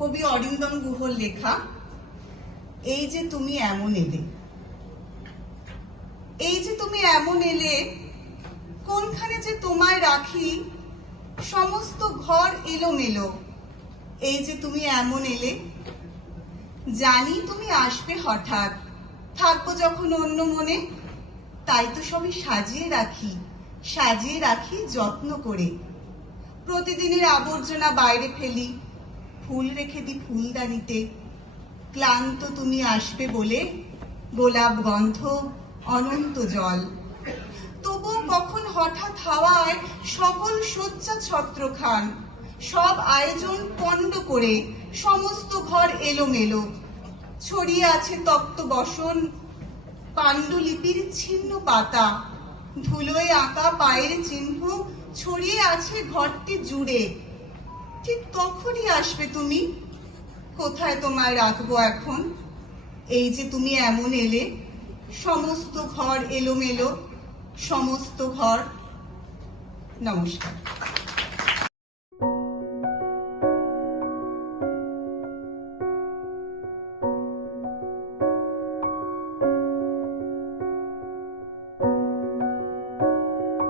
কবি অরিন্দম গুহর লেখা, এই যে তুমি এমন এলে। এই যে তুমি এমন এলে, কোনখানে যে তোমায় রাখি, সমস্ত ঘর এলোমেলো। এই যে তুমি এমন এলে, জানি তুমি আসবে হঠাৎ। থাকব যখন অন্য মনে, তাই তো সবই সাজিয়ে রাখি সাজিয়ে রাখি যত্ন করে। প্রতিদিনের আবর্জনা বাইরে ফেলি ফুল রেখে দি ফুলদানিতে। ক্লান্ত তুমি আসবে বলে গোলাপ গন্ধ, অনন্ত জল। তবুও কখন হঠাৎ হাওয়ায় সকল শয্যা ছত্র খান সব আয়োজন পণ্ড করে সমস্ত ঘর এলোমেলো। ছড়িয়ে আছে তক্ত বসন, পাণ্ডুলিপির ছিন্ন পাতা। ধুলোয় আঁকা পায়ের চিহ্ন ছড়িয়ে আছে ঘরটি জুড়ে। ঠিক তখনই আসবে তুমি। কোথায় তোমায় রাখব এখন? এই যে তুমি এমন এলে, সমস্ত ঘর এলোমেলো, সমস্ত ঘর। নমস্কার।